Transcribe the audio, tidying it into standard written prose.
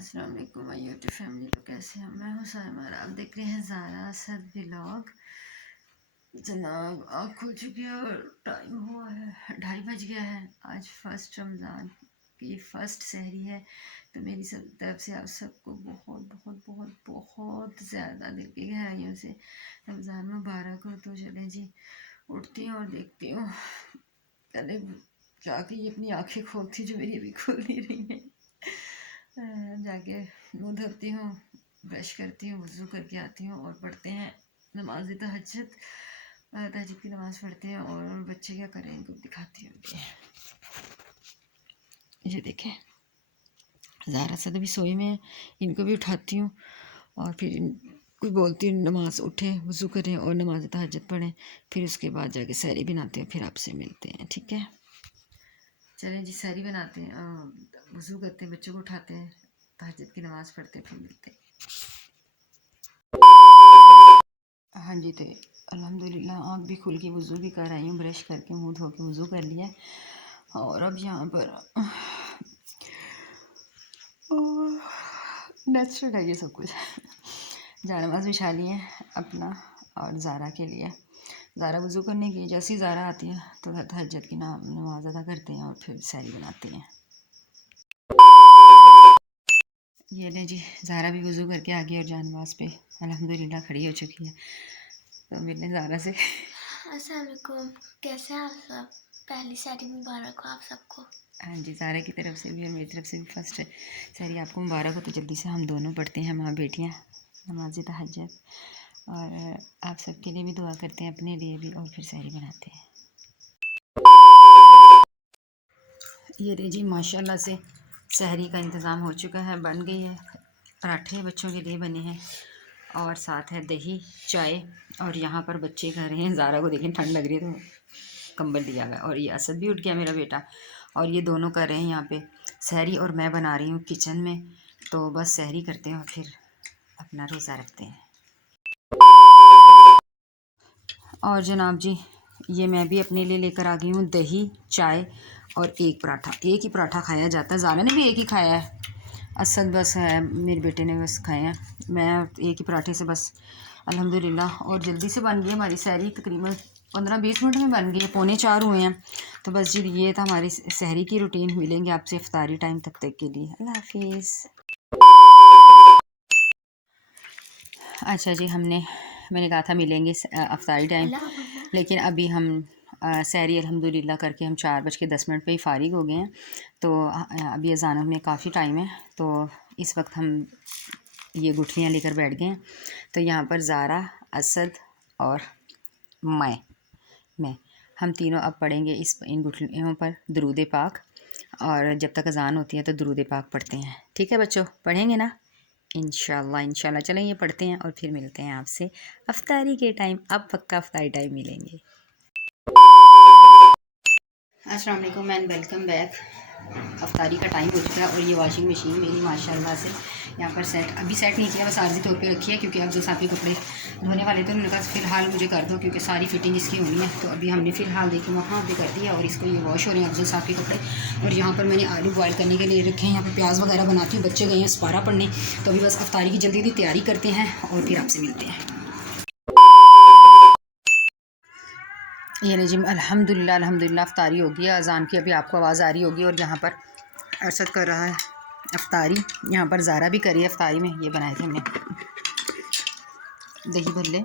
अस्सलाम वालेकुम my YouTube family. तो कैसे हैं? मैं हूँ साइमा और आप देख रहे हैं ज़ारा असद व्लॉग। जनाब आँख खुल चुकी है और टाइम हुआ है 2:30 बज गया है। आज फर्स्ट रमज़ान की फ़र्स्ट सहरी है। तो मेरी सब तरफ से आप सबको बहुत बहुत बहुत बहुत ज़्यादा दिल की गहराइयों से रमज़ान मुबारक हो। तो चलें जी, उठती हूँ और देखती हूँ पहले जाके ये अपनी आँखें खोलती जो मेरी अभी खुल नहीं रही हैं। जाके मुँह धोती हूँ, ब्रश करती हूँ, वज़ू करके आती हूँ और पढ़ते हैं नमाज तहज्जुद। तहज्जुद की नमाज़ पढ़ते हैं और बच्चे क्या करें इनको दिखाती हूँ। ये देखें ज़ारा से भी सोए में है, इनको भी उठाती हूँ और फिर कोई बोलती हूँ नमाज़ उठें, वज़ू करें और नमाज तहज्जुद पढ़ें। फिर उसके बाद जाके सहरी बनाते हैं, फिर आपसे मिलते हैं। ठीक है, चलें जी, सहरी बनाते हैं, वज़ू करते हैं, बच्चों को उठाते हैं, तहज्जुद की नमाज़ पढ़ते हैं, फिर मिलते हैं। हाँ जी, तो अल्हम्दुलिल्लाह आँख भी खुल के वज़ू भी कर आई हूँ, ब्रश करके मुँह धो के वज़ू कर लिया और अब यहाँ पर नेचुरल है ये सब कुछ। जानमाज़ बिछा लिए अपना और ज़ारा के लिए। ज़ारा वज़ू करने की, जैसे ही ज़ारा आती है तो तहज्जुद की नमाज़ अदा करते हैं और फिर सहरी बनाते हैं। ये ले जी, ज़ारा भी वज़ू करके आ गई और जानमाज़ पे अल्हम्दुलिल्लाह खड़ी हो चुकी है। तो मिलने ज़ारा से। अस्सलाम वालेकुम, कैसे हैं आप सब? पहली सहरी मुबारक हो आप सबको। हाँ जी, ज़ारा की तरफ से भी और मेरी तरफ से भी फर्स्ट सहरी आपको मुबारक हो। तो जल्दी से हम दोनों पढ़ते हैं माँ बेटियाँ नमाज़ तहज्जुद और आप सबके लिए भी दुआ करते हैं, अपने लिए भी, और फिर सहरी बनाते हैं। ये रे जी, माशाल्लाह से सहरी का इंतज़ाम हो चुका है, बन गई है। पराठे बच्चों के लिए बने हैं और साथ है दही, चाय। और यहाँ पर बच्चे खा रहे हैं, ज़ारा को देखें ठंड लग रही है तो कंबल दिया हुआ है। और ये असद भी उठ गया मेरा बेटा, और ये दोनों कर रहे हैं यहाँ पे सहरी और मैं बना रही हूँ किचन में। तो बस सहरी करते हैं और फिर अपना रोज़ा रखते हैं। और जनाब जी, ये मैं भी अपने लिए लेकर आ गई हूँ दही, चाय और एक पराठा। एक ही पराठा खाया जाता है, ज़ारा ने भी एक ही खाया है, असद बस है मेरे बेटे ने बस खाए हैं। मैं एक ही पराठे से बस अल्हम्दुलिल्लाह। और जल्दी से बन गई हमारी सहरी, तकरीबन 15-20 मिनट में बन गई है, 3:45 हुए हैं। तो बस जी, ये था हमारी सहरी की रूटीन। मिलेंगे आपसे इफ्तारी टाइम, तक के लिए अल्लाह हाफिज़। अच्छा जी, मैंने कहा था मिलेंगे इफ्तारी टाइम, लेकिन अभी हम सहरी अल्हम्दुलिल्लाह करके हम 4:10 पे ही फ़ारिग हो गए हैं। तो अभी अज़ानों में काफ़ी टाइम है, तो इस वक्त हम ये गुठलियाँ लेकर बैठ गए हैं। तो यहाँ पर ज़ारा, असद और मैं हम तीनों अब पढ़ेंगे इन गुठलियों पर दुरूद पाक। और जब तक अज़ान होती है तो दुरूद पाक पढ़ते हैं। ठीक है बच्चों, पढ़ेंगे ना? इंशाल्लाह इंशाल्लाह। चलें ये पढ़ते हैं और फिर मिलते हैं आपसे अफ्तारी के टाइम। अब पक्का अफ्तारी टाइम मिलेंगे। अस्सलाम वालेकुम एंड वेलकम बैक। अफ्तारी का टाइम हो चुका है और ये वॉशिंग मशीन मेरी माशाल्लाह से यहाँ पर अभी सेट नहीं किया, बस आर्जी तौर पे रखी है, क्योंकि अब जो साफ़ी कपड़े धोने वाले थे उन्होंने कहा फ़िलहाल मुझे कर दो, क्योंकि सारी फिटिंग इसकी होनी है। तो अभी हमने फ़िलहाल देखिए वहाँ पे कर दिया और इसको ये वॉश हो रहे हैं अफजल साफ़ के कपड़े। और यहाँ पर मैंने आलू बॉयल करने के लिए रखे हैं, यहाँ पर प्याज वगैरह बनाती हूँ, बच्चे गए हैं सपारा पढ़ने। तो अभी बस अफ्तारी की जल्दी जल्दी तैयारी करते हैं और फिर आपसे मिलते हैं। ये नहीं जी, अल्हम्दुलिल्लाह अल्हम्दुलिल्लाह अफ्तारी हो गई है। अज़ान की अभी आपको आवाज़ आ रही होगी। और यहाँ पर अरसद कर रहा है अफ्तारी, यहाँ पर ज़ारा भी करी है अफ्तारी में। ये बनाए थे हमने दही भल्ले